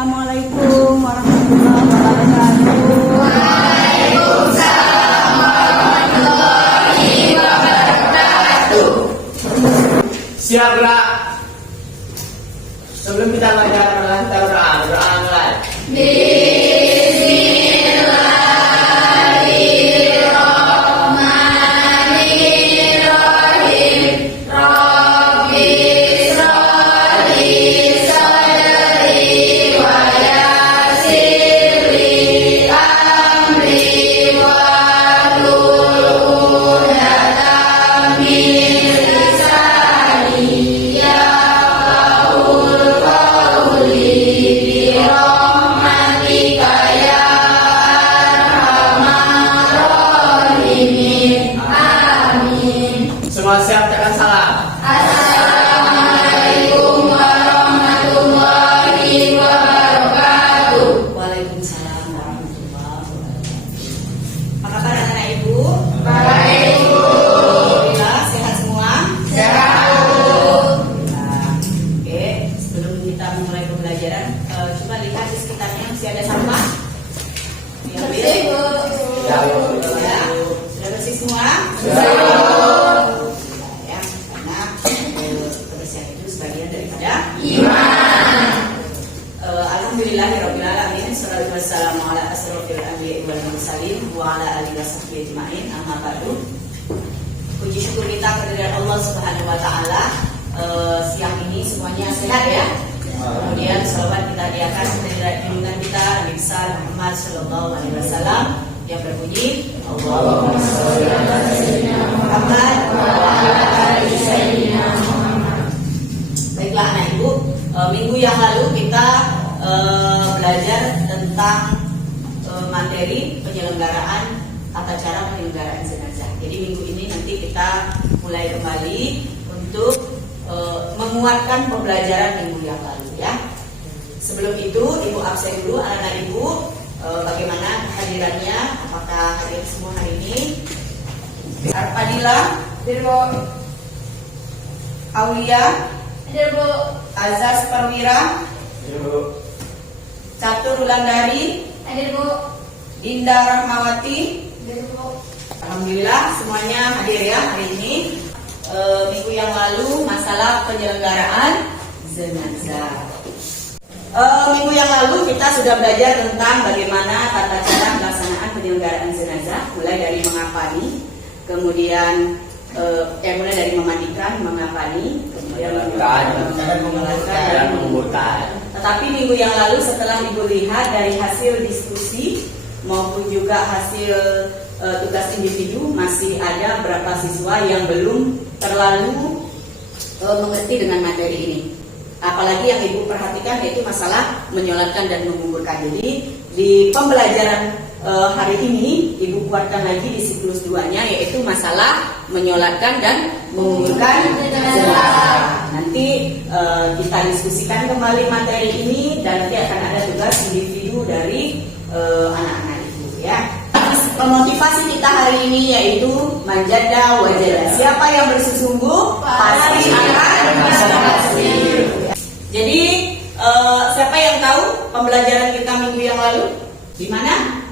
Assalamualaikum warahmatullahi wabarakatuh. Waalaikumsalam warahmatullahi wabarakatuh. Siap gerak. Sebelum kita belajar kita berdoa mulai. Semua siap tekan salam. Assalamualaikum warahmatullahi wabarakatuh. Waalaikumsalam warahmatullahi wabarakatuh. Apa kabar anak-anak ibu? Baik, Bu. Alhamdulillah, sehat semua? Sehat, Bu. Nah, oke, sebelum kita memulai pembelajaran, coba lihat di sekitarnya masih ada sampah. Diambil. Bersih, Bu. Ya, sudah bersih semua? Sudah. Ya, karena kebersihan itu sebagian daripada Iman. Alhamdulillahirabbil alamin, shallallahu wassalamu ala asrofil anbiya'i wal mursalin wa ala alihi wasahbihi ajmain, amma ba'du. Puji syukur kita kehadirat Allah Subhanahu wa taala. Siang ini semuanya sehat ya. Kemudian salawat kita hadiahkan kehadirat junjungan kita Nabi besar Muhammad sallallahu alaihi wasallam yang berbunyi Allahumma shalli ala sayyidina Muhammad wa ala ali sayyidina Muhammad. Baiklah anak ibu, minggu yang lalu kita belajar tentang materi penyelenggaraan tata cara penyelenggaraan jenazah. Jadi minggu ini nanti kita mulai kembali untuk menguatkan pembelajaran minggu yang lalu ya. Sebelum itu ibu absen dulu anak-anak ibu, bagaimana hadirannya? Apakah hadir semua hari ini? Arpadila, Aulia, Hadir, Bu. Azaz Perwira, Catur Wulandari, Hadir, Bu. Dinda Rahmawati. Hadir, Bu. Alhamdulillah semuanya hadir ya hari ini. Minggu yang lalu masalah penyelenggaraan jenazah. Minggu yang lalu kita sudah belajar tentang bagaimana tata cara pelaksanaan penyelenggaraan jenazah, mulai dari mengapani, kemudian mulai dari memandikan, mengapani, kemudian menguburkan dan menguburkan. Tetapi minggu yang lalu setelah ibu lihat dari hasil diskusi maupun juga hasil tugas individu, masih ada beberapa siswa yang belum terlalu mengerti dengan materi ini. Apalagi yang ibu perhatikan yaitu masalah menyolatkan dan menguburkan. Jadi di pembelajaran hari ini ibu kuatkan lagi di siklus 2-nya, yaitu masalah menyolatkan dan menguburkan jenazah. Nanti kita diskusikan kembali materi ini dan nanti akan ada tugas individu dari anak-anak ibu ya. Motivasi kita hari ini yaitu manjada wajada. Siapa yang bersungguh pasti akan berhasil. Jadi siapa yang tahu pembelajaran kita minggu yang lalu di mana?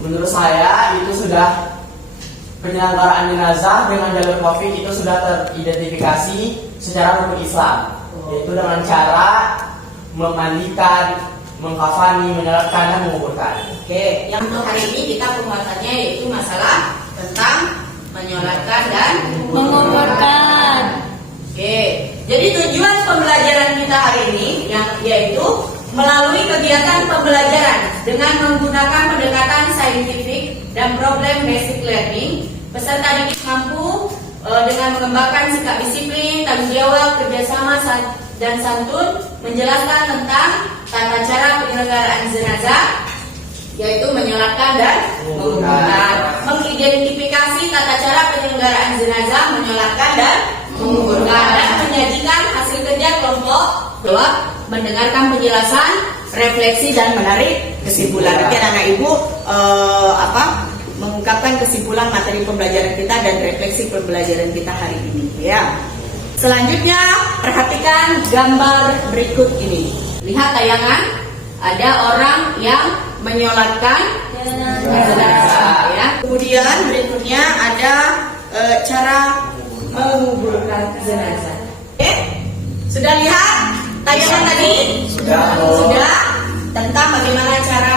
Menurut saya itu sudah penyelenggaraan jenazah dengan jalur COVID itu sudah teridentifikasi secara rukun Islam, yaitu dengan cara memandikan, mengkafani, menyolatkan dan menguburkan. Oke, yang untuk hari ini kita pembahasannya yaitu masalah tentang menyolatkan dan Menguburkan. Oke, jadi tujuan pembelajaran kita hari ini yaitu melalui kegiatan pembelajaran dengan menggunakan pendekatan saintifik dan problem basic learning, peserta didik mampu dengan mengembangkan sikap disiplin, tanggung jawab, kerjasama dan santun, menjelaskan tentang tata cara penyelenggaraan jenazah, yaitu menyolatkan dan menguburkan, mengidentifikasi tata cara penyelenggaraan jenazah, menyolatkan dan menguburkan, dan menyajikan hasil kerja kelompok kelompok, mendengarkan penjelasan, refleksi dan menarik kesimpulan. Nanti anak ibu mengungkapkan kesimpulan materi pembelajaran kita dan refleksi pembelajaran kita hari ini ya. Selanjutnya perhatikan gambar berikut ini. Lihat tayangan. ada orang yang menyolatkan jenazah ya. Kemudian berikutnya ada cara menguburkan jenazah. Oke, sudah lihat tayangan tadi? Sudah tentang bagaimana cara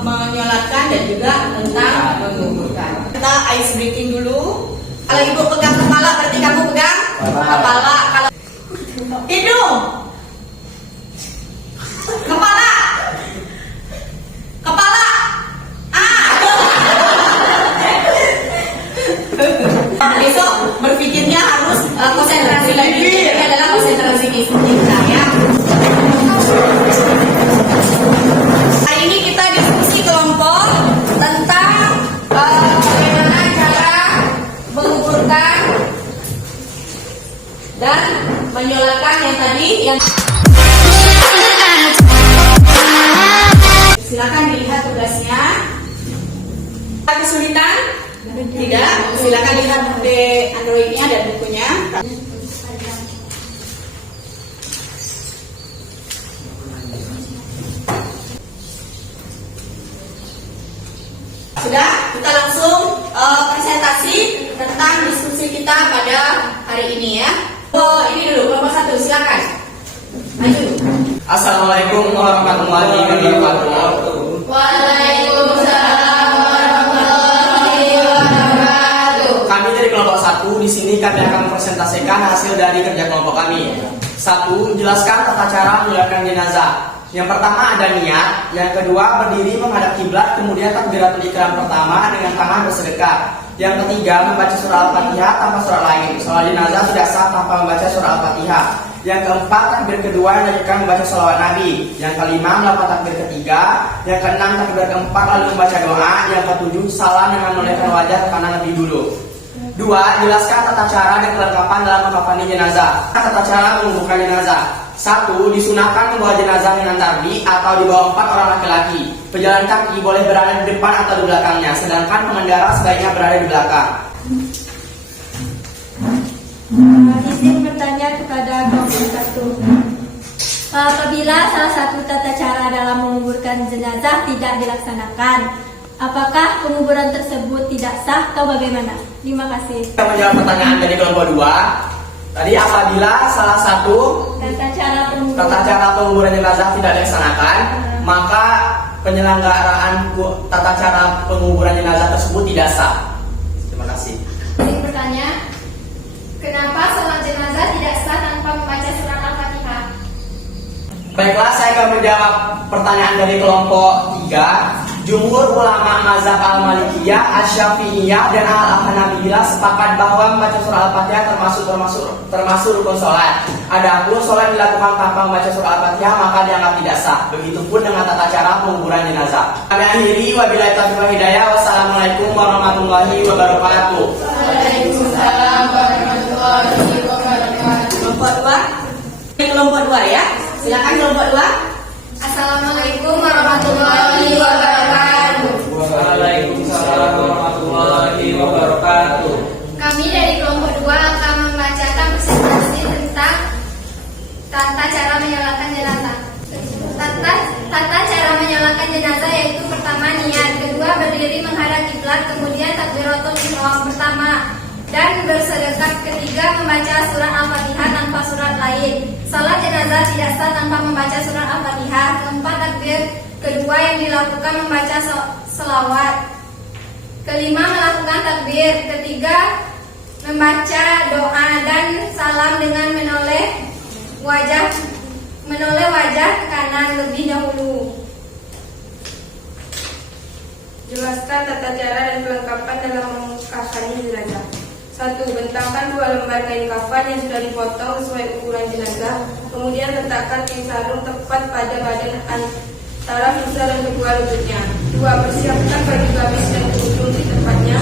menyolatkan dan juga tentang menguburkan. Kita ice breaking dulu. Kalau ibu pegang kepala berarti kamu pegang kepala. Kalau hidung, kepala, kepala. Besok berpikirnya harus konsentrasi lagi. Ini adalah konsentrasi kita ya. Hari ini kita diskusi kelompok tentang bagaimana cara menguburkan dan menyolatkan yang tadi yang. Silakan dilihat tugasnya. Kesulitan? Tidak. Silakan lihat di Android-nya dan bukunya. Sudah, kita langsung presentasi tentang diskusi kita pada hari ini ya. Ini dulu kelompok 1, silakan. Maju. Assalamualaikum warahmatullahi wabarakatuh. Waalaikumsalam warahmatullahi wabarakatuh. Kami dari kelompok 1 di sini kami akan mempresentasikan hasil dari kerja kelompok kami. 1. Jelaskan tata cara menyolatkan jenazah. Yang pertama ada niat, yang kedua berdiri menghadap kiblat, kemudian takbiratul ihram pertama dengan tangan bersedekah. Yang ketiga membaca surah Al-Fatihah tanpa surat lain. Sholat jenazah tidak sah tanpa membaca surah Al-Fatihah. Yang keempat takbir kedua dilanjutkan membaca sholawat Nabi. Yang kelima melakukan takbir ketiga. Yang keenam takbir keempat lalu membaca doa. Yang ketujuh salam dengan menolehkan wajah ke kanan lebih dulu. 2. Jelaskan tata cara dan kelengkapan dalam mengkafani jenazah. Tata cara menguburkan jenazah. 1. Disunahkan membawa jenazah dengan tarbi atau dibawa 4 orang laki-laki. Pejalan kaki boleh berada di depan atau di belakangnya, sedangkan pengendara sebaiknya berada di belakang. Izin bertanya kepada kelompok 1. Apabila salah satu tata cara dalam menguburkan jenazah tidak dilaksanakan, apakah penguburan tersebut tidak sah atau bagaimana? Terima kasih. Kita menjawab pertanyaan dari kelompok 2. Tadi apabila salah satu tata cara penguburan jenazah tidak dilaksanakan, maka penyelenggaraan tata cara penguburan jenazah tersebut tidak sah. Terima kasih. Izin bertanya, kenapa sholat jenazah tidak sah tanpa membaca surat Al-Fatihah? Baiklah, saya akan menjawab pertanyaan dari kelompok 3. Jumhur ulama mazhab al-Malikiyah, asy-Syafi'iyah dan al-Hanabilah sepakat bahwa membaca surah Al-Fatihah termasuk rukun sholat. Adapun sholat dilakukan tanpa membaca surah Al-Fatihah maka dianggap tidak sah. Begitupun dengan tata cara penguburan jenazah. Kami akhiri, wabillahi taufiq wal hidayah. Wassalamualaikum warahmatullahi wabarakatuh. Waalaikumsalam warahmatullahi wabarakatuh. Kelompok 2. Ini kelompok 2 ya. Silakan kelompok 2. Assalamualaikum warahmatullahi wabarakatuh. Waalaikumsalam warahmatullahi wabarakatuh. Kami dari kelompok 2 akan membacakan presentasi tentang tata cara menyolatkan jenazah. Tata cara menyolatkan jenazah yaitu pertama niat, kedua berdiri menghadap kiblat, kemudian takbiratul ihram pertama dan bersedekah, ketiga membaca surat Al-Fatihah tanpa surat lain. Salat jenazah tidak sah tanpa membaca surat Al-Fatihah. Keempat takbir kedua yang dilakukan membaca selawat. Kelima melakukan takbir. Ketiga membaca doa dan salam dengan menoleh wajah ke kanan lebih dahulu. Jelaskan tata cara dan kelengkapan dalam mengkafani jenazah. 1. Bentangkan 2 lembar kain kafan yang sudah dipotong sesuai ukuran jenazah. Kemudian letakkan kain sarung tepat pada badan antara pusar dan kedua lututnya. 2. Persiapkan baju gamis dan kerudung di tempatnya.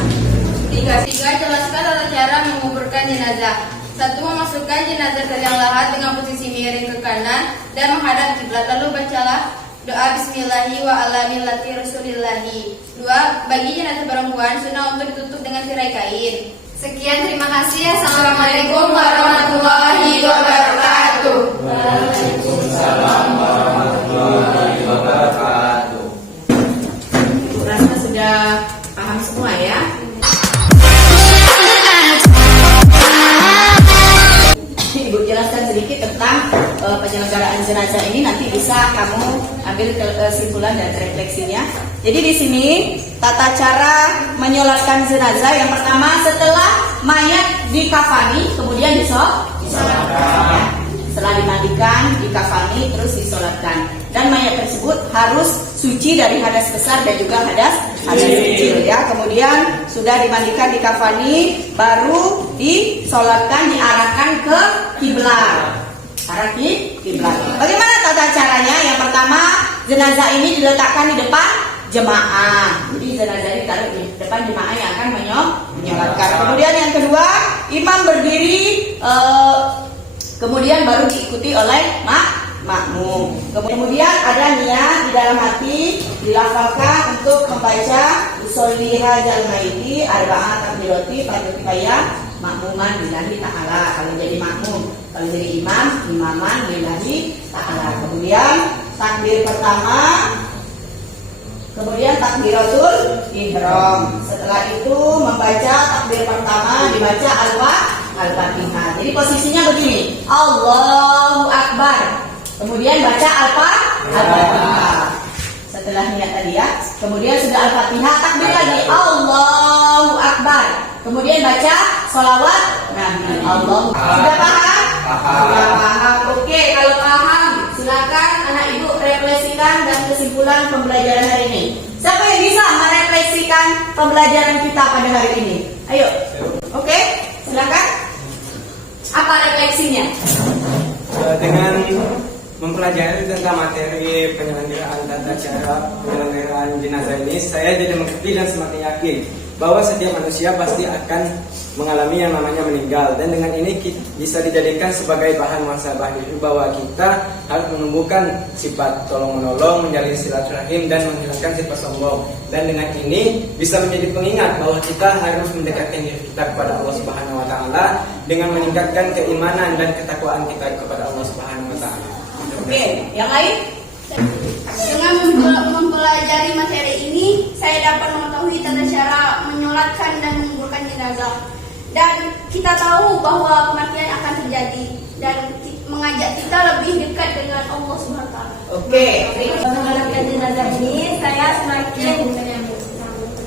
3. Jelaskan tata cara menguburkan jenazah. 1. Memasukkan jenazah ke liang lahat dengan posisi miring ke kanan dan menghadap kiblat, lalu bacalah doa Bismillahi wa ala millati Rasulillahi. 2. Bagi jenazah perempuan sunnah untuk ditutup dengan tirai kain. Sekian, terima kasih. Assalamualaikum warahmatullahi wabarakatuh. Waalaikumsalam warahmatullahi wabarakatuh. sudah paham semua ya. Ibu jelaskan sedikit tentang penyelenggaraan jenazah ini, nanti bisa kamu ambil kesimpulan dan refleksinya. Jadi di sini tata cara menyolatkan jenazah yang pertama setelah mayat dikafani kemudian disolatkan. Setelah dimandikan, dikafani, terus disolatkan. Dan mayat tersebut harus suci dari hadas besar dan juga hadas kecil ya. Kemudian sudah dimandikan, dikafani, baru disolatkan, diarahkan ke kiblat. Arah kiblat. Bagaimana tata caranya? Yang pertama, jenazah ini diletakkan di depan jemaah. Jadi jenazah ini ditaruh di depan jemaah yang akan menyolatkan. Kemudian yang kedua, imam berdiri, kemudian baru diikuti oleh makmum. Kemudian ada niat di dalam hati, dilafalkan untuk membaca usolli hadzal maiti arba'at takbirati fardhu kifayah makmuman lillahi ta'ala. Kalau jadi makmum, kalau jadi imam, imaman lillahi ta'ala. Kemudian takbir pertama, kemudian takbiratul ihram. Setelah itu membaca takbir pertama, dibaca Al-Fatihah. Jadi posisinya begini, Allahu Akbar. Kemudian baca Al-Fatihah. Setelah niat tadi ya. Kemudian sudah Al-Fatihah, takbir lagi Allahu Akbar. Kemudian baca sholawat Nabi. Allahu Akbar. Sudah paham? Sudah paham. Oke, kalau paham silakan anak ibu refleksikan dan kesimpulan pembelajaran hari ini. Siapa yang bisa merefleksikan pembelajaran kita pada hari ini? Ayo. Oke, silakan. Apa refleksinya? Dengan mempelajari tentang materi penyelenggaraan tata cara penyelenggaraan jenazah ini, saya jadi mengerti dan semakin yakin bahwa setiap manusia pasti akan mengalami yang namanya meninggal, dan dengan ini bisa dijadikan sebagai bahan muhasabah diri bahwa kita harus menumbuhkan sifat tolong menolong, menjalin silaturahim dan menghilangkan sifat sombong. Dan dengan ini bisa menjadi pengingat bahwa kita harus mendekatkan diri kita kepada Allah Subhanahu wa taala dengan meningkatkan keimanan dan ketakwaan kita kepada Allah Subhanahu wa taala. Oke, yang lain? Dengan mempelajari materi ini, saya dapat mengetahui tata cara menyolatkan dan menguburkan jenazah. Dan kita tahu bahwa kematian akan terjadi dan mengajak kita lebih dekat dengan Allah Subhanahu wa taala. Oke. Menyolatkan jenazah ini, saya semakin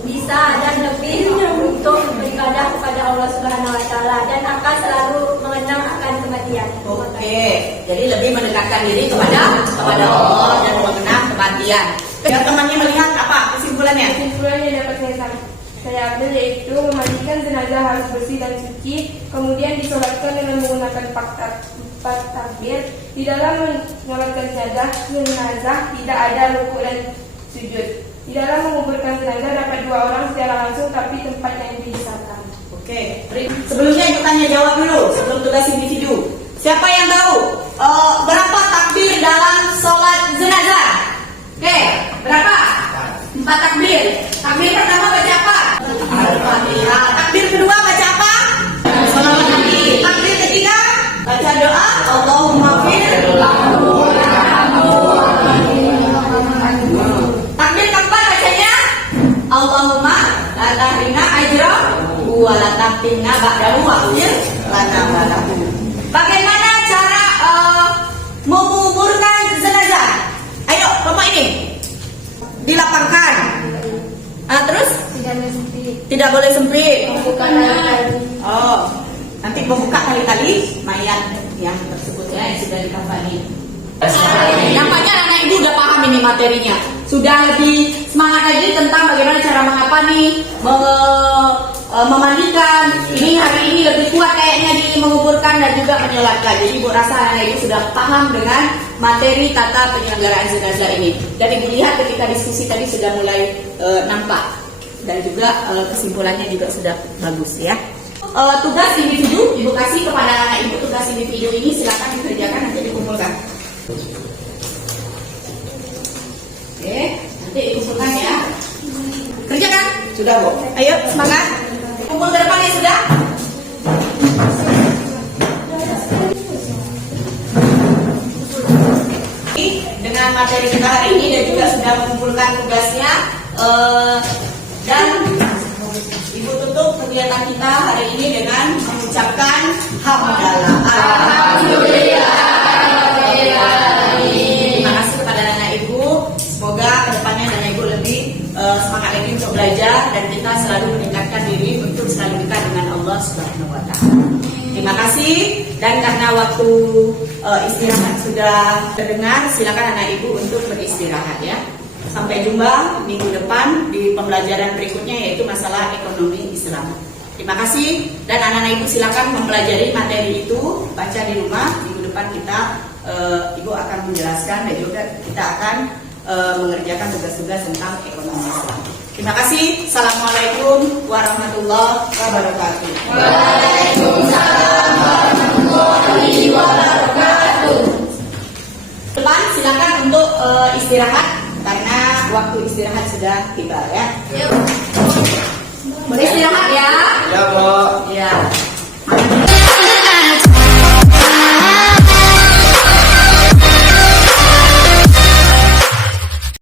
bisa dan lebih untuk beribadah kepada Allah Subhanahu wa taala dan akan selalu mengenang akan kematian. Oke. Jadi lebih mendekatkan diri kepada Allah dan mengenang kematian. Ya, temannya melihat apa kesimpulannya? Kesimpulan yang dapat saya ambil yaitu memandikan jenazah harus bersih dan suci, kemudian disolatkan dengan menggunakan empat takbir. Di dalam menyolatkan jenazah tidak ada ruku dan sujud. Di dalam menguburkan jenazah dapat dua orang secara langsung, tapi tempatnya yang dipisahkan. Oke. Sebelumnya ibu tanya jawab dulu sebelum tugas individu. Siapa yang tahu berapa takbir dalam sholat jenazah? Oke, berapa? 4 takbir. Takbir pertama baca apa? Al-Fatihah. Takbir kedua baca apa? Sholawat Nabi. Takbir ketiga baca doa Allahumma fir lahu. Takbir keempat bacanya Allahumma la tahrimna ajrahu wa la tahtimna ba'dahu wa'fir lana wa lahu. Bagaimana cara menguburkan jenazah? Ayo, kelompok ini dilapangkan. Terus? Tidak boleh sempit. Oh, nanti membuka tali-tali mayat yang tersebutnya yang sudah dikafani. Nampaknya anak ibu udah paham ini materinya. Sudah lebih semangat lagi tentang bagaimana cara mengapani, memandikan. Ini hari ini lebih kuat kayaknya di menguburkan dan juga menyolatkan. Jadi ibu rasa anak ibu sudah paham dengan materi tata penyelenggaraan jenazah ini. Dan ibu lihat ketika diskusi tadi sudah mulai nampak. Dan juga kesimpulannya juga sudah bagus ya. Tugas individu ibu kasih kepada anak ibu, tugas individu ini silakan dikerjakan nanti dikumpulkan. Oke, nanti dikumpulkan ya. Kerjakan? Sudah bu. Ayo semangat. Kumpul ke depan ya sudah. Dengan materi kita hari ini dan juga sudah mengumpulkan tugasnya. pembelajaran kita hari ini dengan mengucapkan hamdalah. Terima kasih kepada anak ibu. Semoga kedepannya anak ibu lebih semangat lagi untuk belajar dan kita selalu meningkatkan diri untuk selalu dekat dengan Allah Subhanahu wa Ta'ala. Terima kasih, dan karena waktu istirahat sudah terdengar, silakan anak ibu untuk beristirahat ya. Sampai jumpa minggu depan di pembelajaran berikutnya, yaitu masalah ekonomi Islam. Terima kasih, dan anak-anak ibu silakan mempelajari materi itu, baca di rumah. Minggu depan kita ibu akan menjelaskan dan juga kita akan mengerjakan tugas-tugas tentang ekonomi Islam. Terima kasih. Assalamualaikum warahmatullahi wabarakatuh. Waalaikumsalam warahmatullahi wabarakatuh. Depan silakan untuk istirahat karena waktu istirahat sudah tiba ya. Beristirahat.